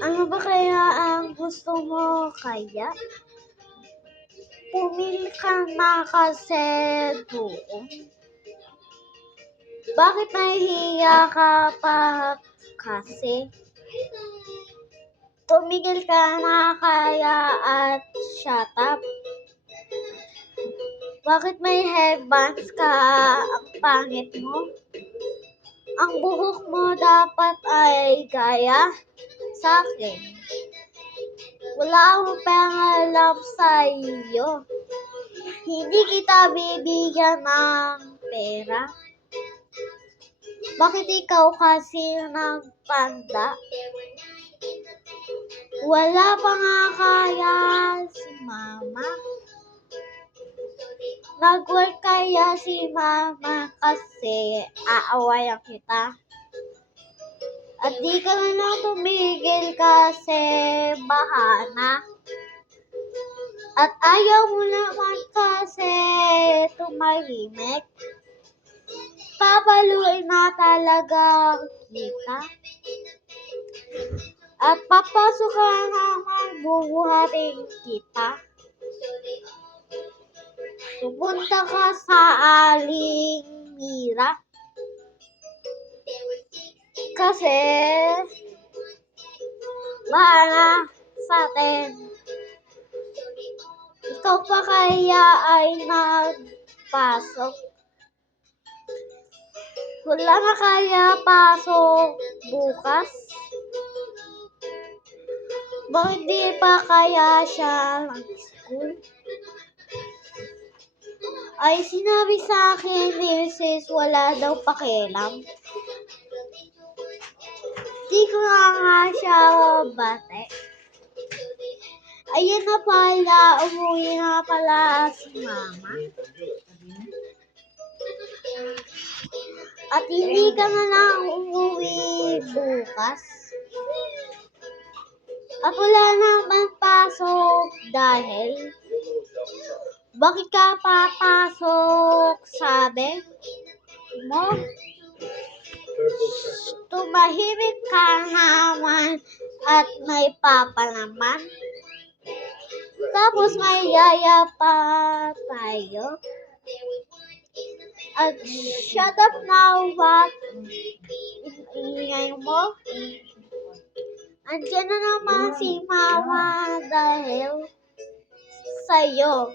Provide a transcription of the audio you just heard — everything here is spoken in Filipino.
Ano ba kaya ang gusto mo kaya? Pumili ka na kasi doon. Bakit nahihiya ka pa kasi? Tumigil ka na kaya at shut up. Bakit may headbands ka? Ang pangit mo. Ang buhok mo dapat ay gaya sa akin. Wala akong pangalam sa iyo. Hindi kita bibigyan ng pera. Bakit ikaw kasi nagpanda? Wala pa nga kaya si mama. Nag-work kaya si mama kasi aawayan kita. At di ka na tumigil kasi bahana. At ayaw mo naman kasi tumahimik. Papaluin na talaga kita. At papasok ka naman bubuhatin kita. Pupunta ka sa Aling Mira. Kasi bahala sa atin. Ikaw pa kaya ay nagpasok? Wala na kaya pasok bukas? Bakit di pa kaya siya nag-school? Ay sinabi sa akin ni sis wala daw pakialam. Di ko nga siya bate. Ayun na pala, umuwi na pala si mama. At hindi ka na lang umuwi bukas. At wala naman pasok dahil bakit ka papasok sabi mo? Tumahimik ka naman at may papa naman. Tapos may yaya pa tayo. At shut up now, what? Ingay mo? Andiyan na naman si mama dahil sa'yo.